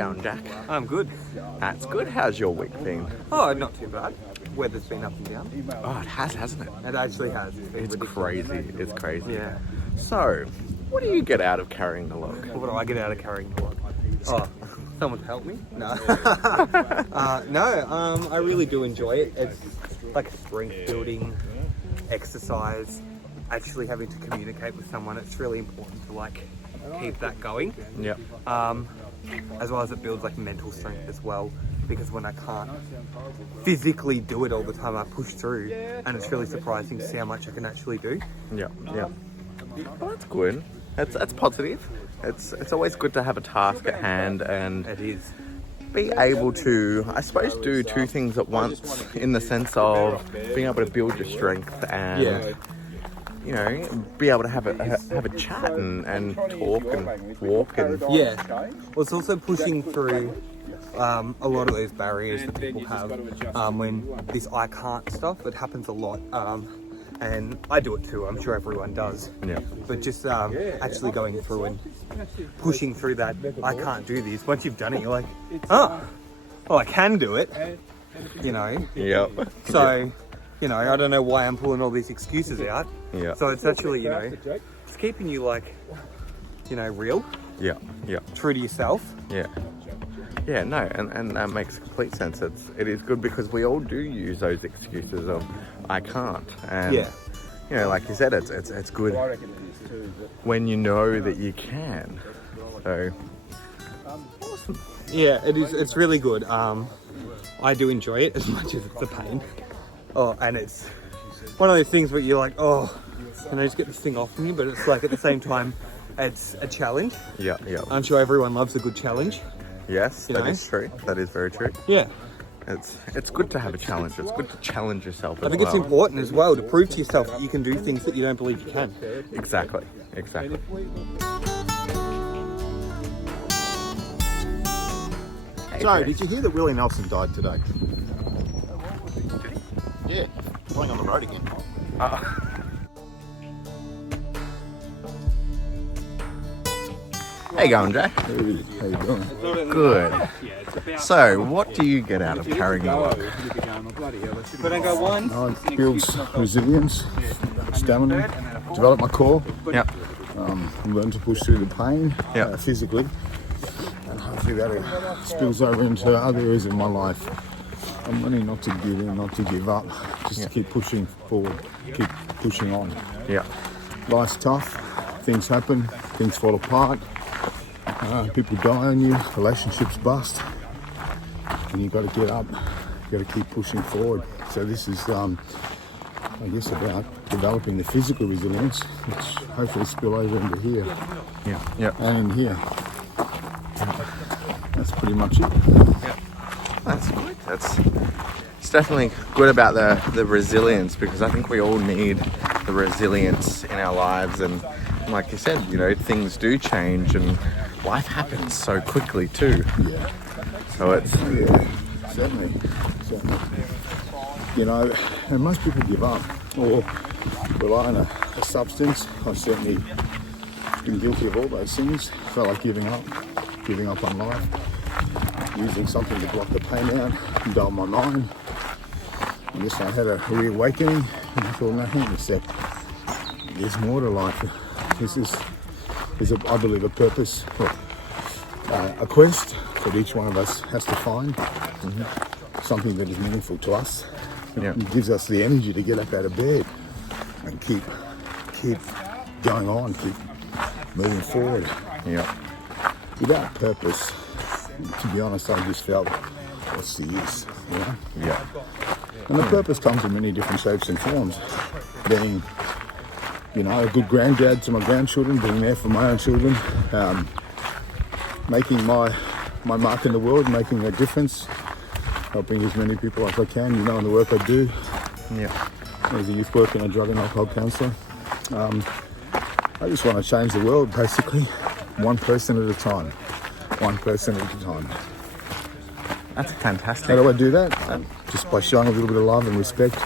going, Jack? I'm good. That's good. How's your week been? Oh, not too bad. Weather's been up and down. Oh, it has, hasn't it? It actually has. It's crazy. It's crazy. Yeah. So, what do you get out of carrying the log? What do I get out of carrying the log? Oh, someone to help me? No. I really do enjoy it. It's like a strength building exercise. Actually having to communicate with someone, it's really important to like keep that going. Yeah. As well as it builds like mental strength as well, because when I can't physically do it all the time, I push through, and it's really surprising to see how much I can actually do. Yeah. Well, that's good. That's positive. It's always good to have a task at hand and It is. be able to, I suppose, do two things at once, in the sense of being able to build your strength and you know, be able to have a chat and talk and walk and Yeah. Well, it's also pushing through a lot of those barriers that people have when this I can't stuff. It happens a lot. And I do it too, I'm sure everyone does. Yeah. But just actually going through and pushing through that, I can't do this. Once you've done it, you're like, oh, I can do it, you know? Yep. So, you know, I don't know why I'm pulling all these excuses out. Yeah. So it's actually, you know, it's keeping you like, you know, real, Yeah. true to yourself. Yeah, no, and that makes complete sense. It is good because we all do use those excuses of I can't, and you know, like you said, it's good when you know that you can. So awesome. Yeah, it is. It's really good. I do enjoy it as much as it's a pain. Oh, and it's one of those things where you're like, oh, can I just get this thing off me? But it's like at the same time, it's a challenge. Yeah. I'm sure everyone loves a good challenge. Yes, You that know? is true. That is very true. Yeah. It's good to have a challenge. It's good to challenge yourself. I think it's important as well to prove to yourself that you can do things that you don't believe you can. Exactly. So, did you hear that Willie Nelson died today? Yeah, playing on the road again. How you going, Jay? Hey, how you doing? Good. So, what do you get out of carrying the log? But I got one. It builds resilience, stamina, develop my core, Yep. learn to push through the pain Yeah. physically, and hopefully that spills over into other areas of my life. I'm learning not to give in, not to give up, just to keep pushing forward, keep pushing on. Yeah. Life's tough, things happen, things fall apart, people die on you, relationships bust, and you've got to get up, you've got to keep pushing forward. So this is, I guess, about developing the physical resilience, which hopefully spill over into here Yeah. and in here. That's pretty much it. That's good. It's definitely good about the resilience, because I think we all need the resilience in our lives, and like you said, you know, things do change and life happens so quickly too. Yeah. So it's Certainly. You know, and most people give up or rely on a substance. I've certainly been guilty of all those things. Felt like giving up on life, using something to block the pain out and dull my mind. And this, I had a reawakening, and I thought, no, hang on a sec, there's more to life. This is I believe, a purpose, a quest that each one of us has to find. Something that is meaningful to us. It gives us the energy to get up out of bed and keep going on, keep moving forward. yeah. Without purpose, to be honest, I just felt, what's the use, you know? Yeah. And the purpose comes in many different shapes and forms. Being, you know, a good granddad to my grandchildren, being there for my own children, making my mark in the world, making a difference, helping as many people as I can, you know, in the work I do. Yeah. As a youth worker and a drug and alcohol counsellor. I just want to change the world, basically, one person at a time. That's fantastic. How do I do that? Just by showing a little bit of love and respect,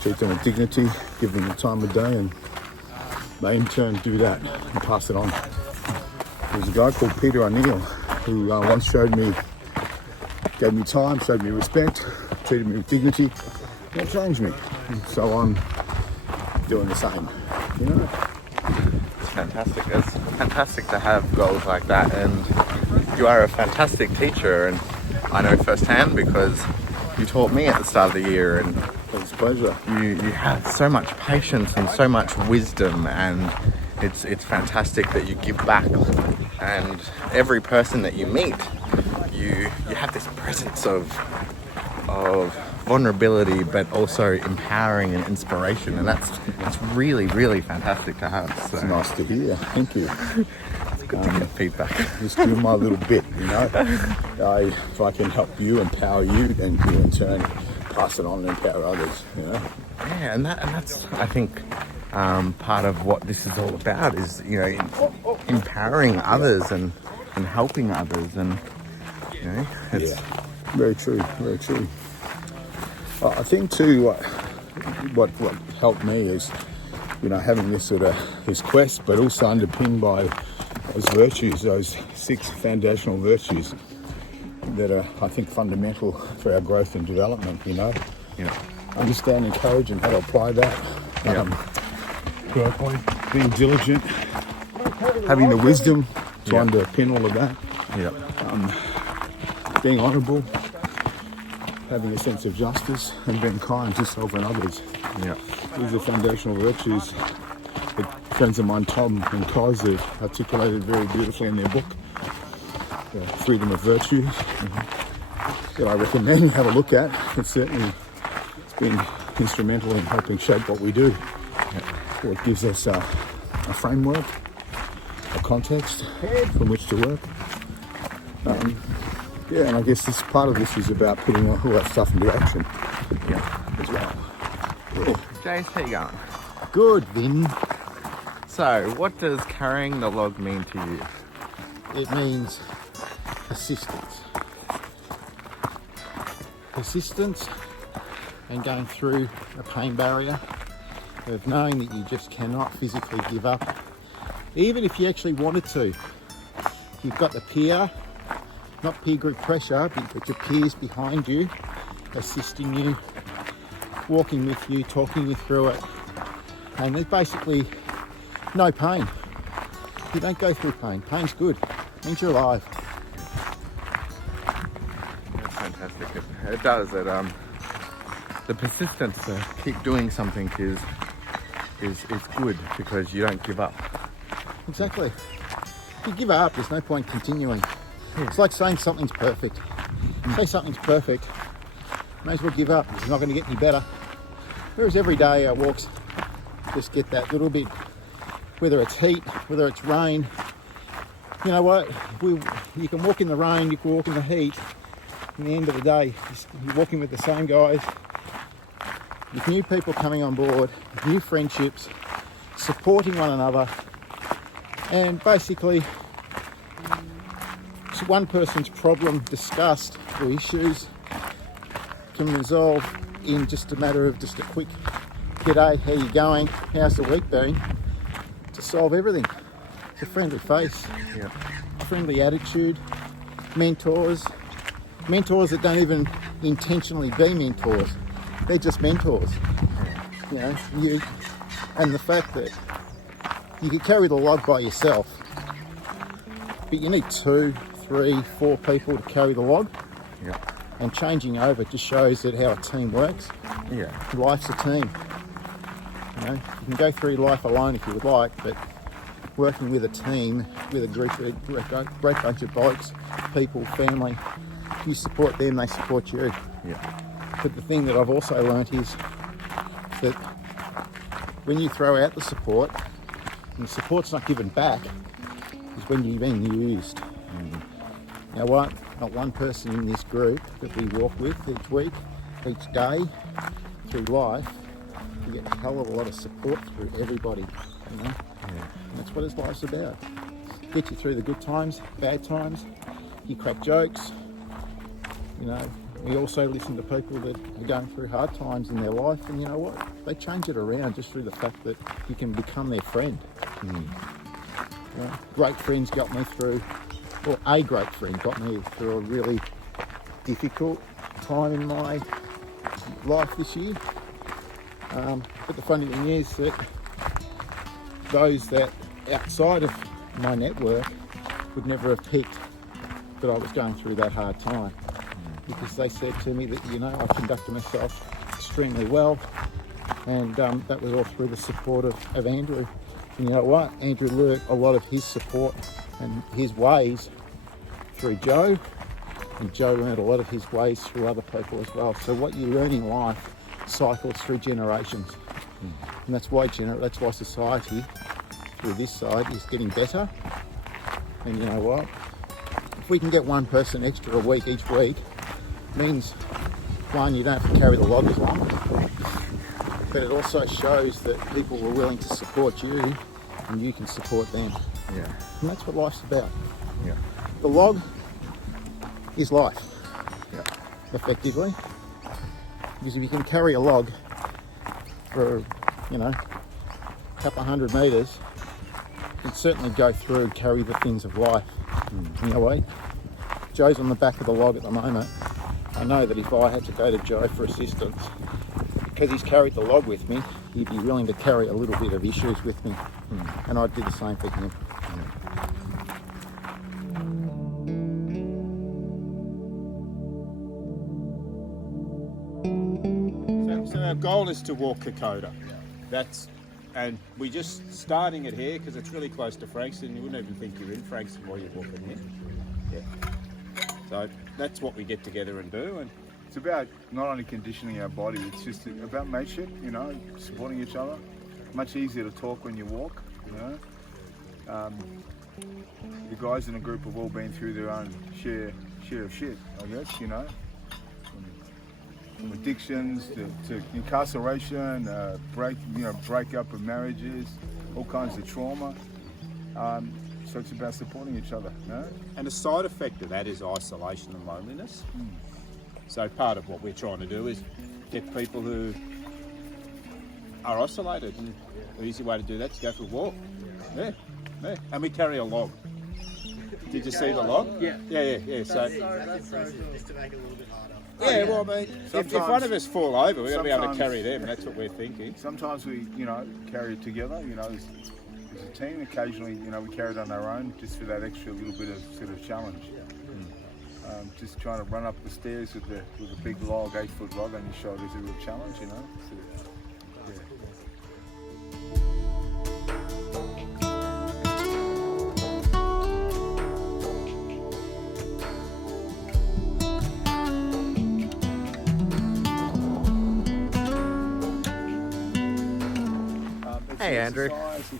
treat them with dignity, give them the time of day, and they in turn do that and pass it on. There's a guy called Peter O'Neill who once gave me time, showed me respect, treated me with dignity. That changed me. So I'm doing the same, you know. It's fantastic. It's fantastic to have goals like that, and you are a fantastic teacher, and I know firsthand because you taught me at the start of the year, and It's a pleasure. you have so much patience and so much wisdom, and it's fantastic that you give back, and every person that you meet, you have this presence of vulnerability, but also empowering and inspiration, and that's really, really fantastic to have. So It's nice to hear. Thank you. it's good to get feedback. Just doing my little bit, you know. If I can help you, empower you, then you in turn pass it on and empower others, you know. Yeah, and that's I think part of what this is all about is, you know, empowering others and helping others, and you know, it's Very true, very true. I think too, what helped me is, you know, having this quest, but also underpinned by those virtues, those 6 foundational virtues that are, I think, fundamental for our growth and development, you know. Yeah. Understanding courage and how to apply that. Being diligent, having the wisdom to underpin all of that. Yeah. Being honourable, having a sense of justice, and being kind to self and others. Yeah. These are foundational virtues that friends of mine, Tom and Kaz, have articulated very beautifully in their book, Freedom of Virtue, that I recommend you have a look at. It's been instrumental in helping shape what we do. Well, it gives us a framework, a context from which to work. And I guess this part of this is about putting all that stuff into action as well. Jace, how you going? Good, Vin. So, what does carrying the log mean to you? It means persistence. Persistence and going through a pain barrier of knowing that you just cannot physically give up. Even if you actually wanted to. You've got the peer, not peer group pressure, but your peers behind you, assisting you, walking with you, talking you through it. And there's basically no pain. You don't go through pain. Pain's good. It means you're alive. That's fantastic. It does. The persistence to keep doing something is good because you don't give up. Exactly. If you give up, there's no point continuing. It's like saying something's perfect. Say something's perfect, may as well give up. It's not going to get any better. Whereas every day our walks just get that little bit, whether it's heat, whether it's rain. You know what? You can walk in the rain, you can walk in the heat. In the end of the day, you're walking with the same guys, with new people coming on board, new friendships, supporting one another, and basically one person's problem discussed or issues can resolve in just a matter of just a quick g'day, how you going, how's the week been, to solve everything. It's a friendly face, friendly attitude, mentors that don't even intentionally be mentors, they're just mentors. You know, and the fact that you can carry the log by yourself, but you need 2, 3, 4 people to carry the log. And changing over just shows that how a team works. Life's a team. You know, you can go through life alone if you would like, but working with a team, with a great bunch of blokes, people, family, you support them, they support you. But the thing that I've also learnt is that when you throw out the support, and the support's not given back, is when you're being used. Now what? Not one person in this group that we walk with each week, each day, through life, you get a hell of a lot of support through everybody, you know? And that's what life's about. Get you through the good times, bad times, you crack jokes, you know. We also listen to people that are going through hard times in their life, and you know what? They change it around just through the fact that you can become their friend. You know, great friends got me through well, a great friend, got me through a really difficult time in my life this year. But the funny thing is that those that outside of my network would never have picked that I was going through that hard time, because they said to me that, you know, I conducted myself extremely well, and that was all through the support of Andrew. And you know what? Andrew learned a lot of his support and his ways through Joe, and Joe learned a lot of his ways through other people as well. So what you learn in life cycles through generations, and that's why society through this side is getting better. And you know what? If we can get one person extra a week each week, means one, you don't have to carry the log as long, but it also shows that people were willing to support you and you can support them. Yeah. And that's what life's about. Yeah. The log is life, Yeah. effectively. Because if you can carry a log for, you know, a couple of 100 metres, you can certainly go through and carry the things of life. You know what? Joe's on the back of the log at the moment. I know that if I had to go to Joe for assistance, because he's carried the log with me, he'd be willing to carry a little bit of issues with me. And I'd do the same for him. So our goal is to walk Kokoda. And we're just starting it here because it's really close to Frankston. You wouldn't even think you're in Frankston while you're walking here. Yeah. So that's what we get together and do. And it's about not only conditioning our body, it's just about mateship, you know, supporting each other. Much easier to talk when you walk, you know. The guys in the group have all been through their own share of shit, I guess, you know. From addictions to incarceration, breakup of marriages, all kinds of trauma. So it's about supporting each other, you know? a side effect of that is isolation and loneliness. So part of what we're trying to do is get people who are isolated, and the easy way to do that is go for a walk. Yeah. And we carry a log. Did you see the log? Yeah. So That's just to make it a little bit harder. yeah, well, I mean, if one of us fall over, we're going to be able to carry them. That's what we're thinking. Sometimes we, you know, carry it together, you know, as a team. Occasionally, you know, we carry it on our own just for that extra little bit of sort of challenge. Just trying to run up the stairs with a big log, 8-foot log on your shoulder is a real challenge, you know. Hey Andrew.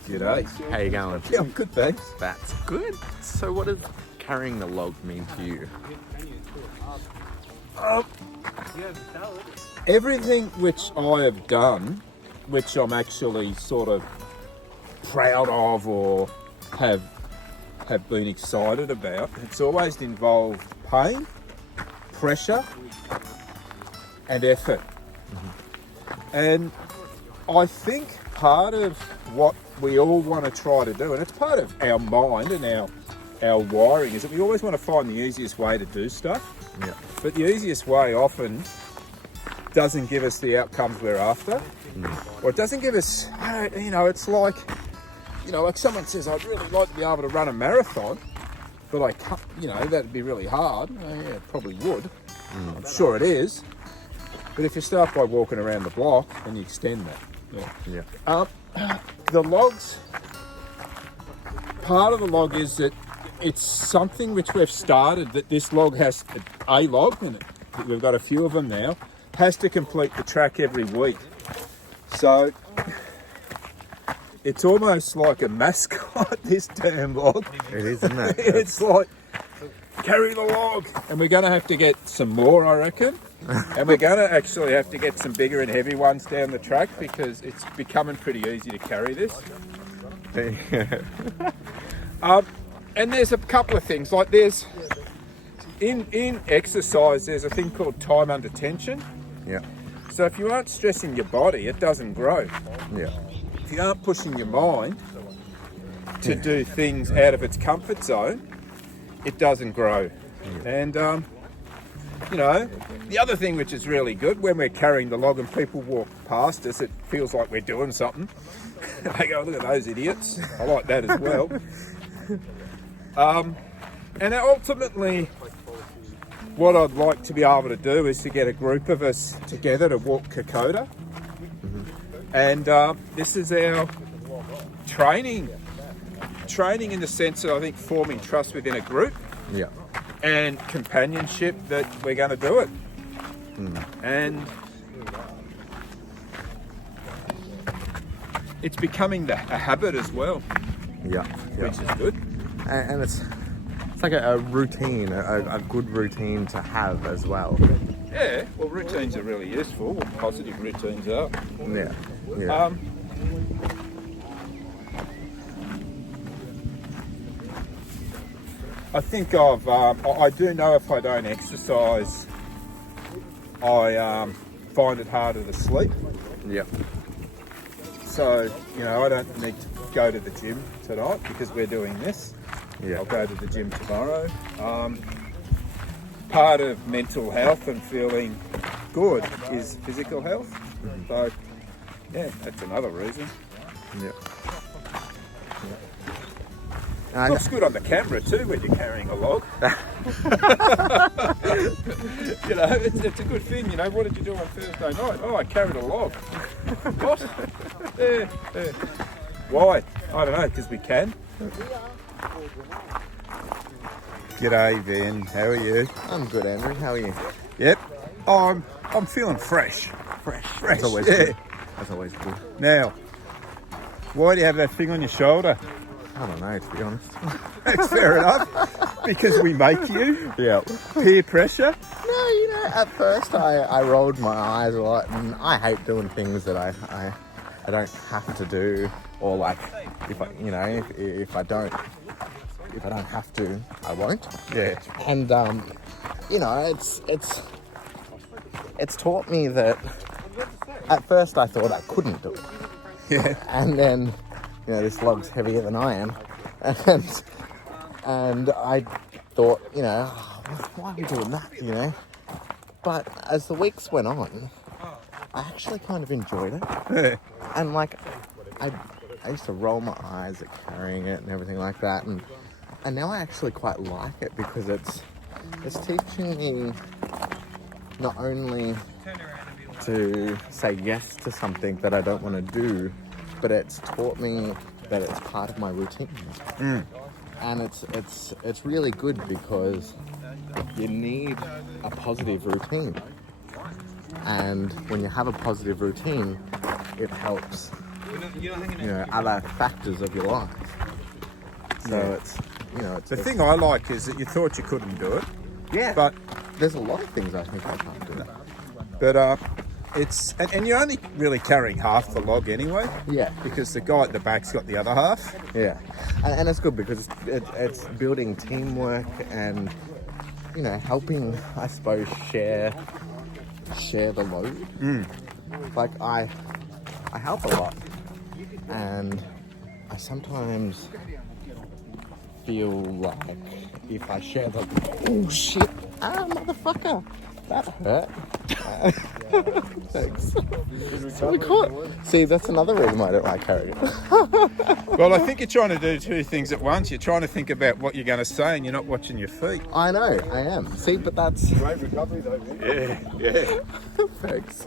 G'day. How you going? Yeah, I'm good, thanks. That's good. So what does carrying the log mean to you? Everything which I have done, which I'm actually sort of proud of or have been excited about, it's always involved pain, pressure, and effort. And I think part of what we all want to try to do, and it's part of our mind and our wiring, is that we always want to find the easiest way to do stuff. Yeah. But the easiest way often doesn't give us the outcomes we're after. Or it doesn't give us, you know, it's like, you know, like someone says, I'd really like to be able to run a marathon, but I can't, you know, that'd be really hard. Yeah, it probably would. I'm sure it is. But if you start by walking around the block, then you extend that. Yeah. The logs, part of the log is that it's something which we've started, that this log has a log, and we've got a few of them now, has to complete the track every week. So it's almost like a mascot, this damn log. It is, isn't it? It's like, carry the log. And we're going to have to get some more, I reckon. And we're going to actually have to get some bigger and heavy ones down the track, because it's becoming pretty easy to carry this. And there's a couple of things, like there's, in exercise, there's a thing called time under tension. Yeah. So if you aren't stressing your body, it doesn't grow. Yeah. If you aren't pushing your mind to do things out of its comfort zone, it doesn't grow. And you know, the other thing which is really good, when we're carrying the log and people walk past us, it feels like we're doing something. They go, look at those idiots. I like that as well. And ultimately, what I'd like to be able to do is to get a group of us together to walk Kokoda. And this is our training in the sense of, I think, forming trust within a group. Yeah. And companionship that we're going to do it. And it's becoming a habit as well. Yeah. Which is good. And it's like a routine, a good routine to have as well. Yeah, well, routines are really useful. Positive routines are. Yeah. I think I do know if I don't exercise, I find it harder to sleep. Yeah. So, you know, I don't need to go to the gym tonight because we're doing this. Yeah. I'll go to the gym tomorrow. Part of mental health and feeling good is physical health. So, yeah, that's another reason. Yeah. It looks good on the camera too when you're carrying a log. You know, it's a good thing. You know, what did you do on Thursday night? Oh, I carried a log. What? Yeah. Why? I don't know, because we can. G'day, Ben. How are you? I'm good, Andrew. How are you? Yep. I'm feeling fresh. Fresh. Fresh. That's always Yeah. good. That's always good. Now, why do you have that thing on your shoulder? I don't know, to be honest. That's fair enough. Because we make you. Yeah. Peer pressure. No, you know, at first I rolled my eyes a lot, and I hate doing things that I don't have to do, or like if I don't have to, I won't. Yeah. And you know, it's taught me that at first I thought I couldn't do it. Yeah. And then, you know, this log's heavier than I am, and I thought, you know, why are we doing that, you know? But as the weeks went on, I actually kind of enjoyed it. Yeah. And like, I used to roll my eyes at carrying it and everything like that, and now I actually quite like it because it's teaching me not only to say yes to something that I don't want to do, but it's taught me that it's part of my routine. And it's really good because you need a positive routine. And when you have a positive routine, it helps, you know, other factors of your life. So it's, you know, The thing I like is that you thought you couldn't do it. yeah, But there's a lot of things I think I can't do. But it's and you're only really carrying half the log anyway. Yeah. Because the guy at the back's got the other half. Yeah, and it's good because it's building teamwork and, you know, helping, I suppose, share the load. Like I help a lot, and I sometimes feel like if I share the motherfucker, that hurt. Thanks. So we caught. See, that's another reason I don't like carrying it. Well, I think you're trying to do two things at once. You're trying to think about what you're going to say and you're not watching your feet. I know, I am. See, but that's Great recovery though, Ben. Yeah. thanks.